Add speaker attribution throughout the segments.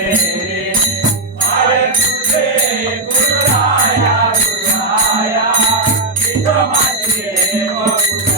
Speaker 1: I Thank you.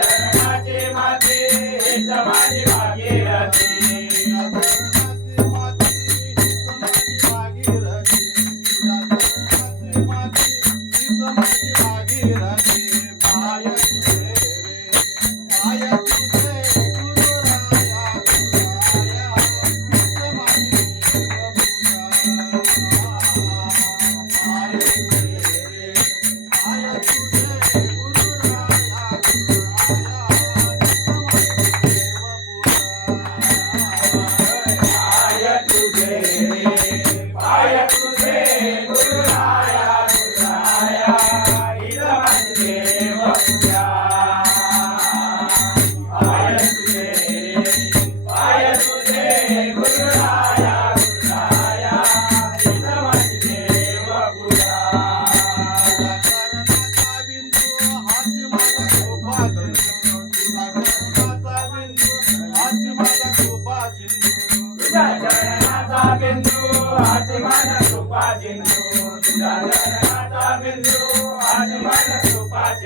Speaker 1: चरणाचा बिंदू आज माझा बिंदू आज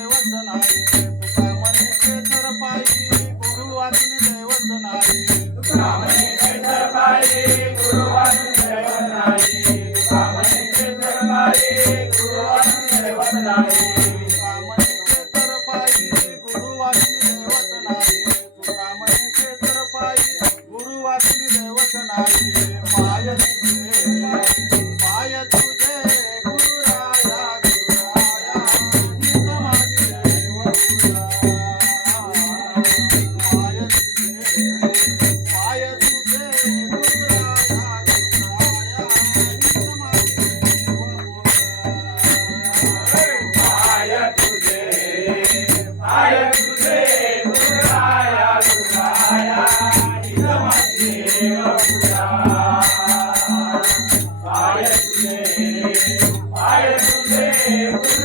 Speaker 1: गुरुवा देव नाई रामिकेत गुरुवासी देवत नाई
Speaker 2: रामणिक तर गुरुवासी देवचनाई रमणिक तर तर पाणी गुरुवासी देवचनाई मय तुम्ही तुझे गुरु देव
Speaker 1: Thank you.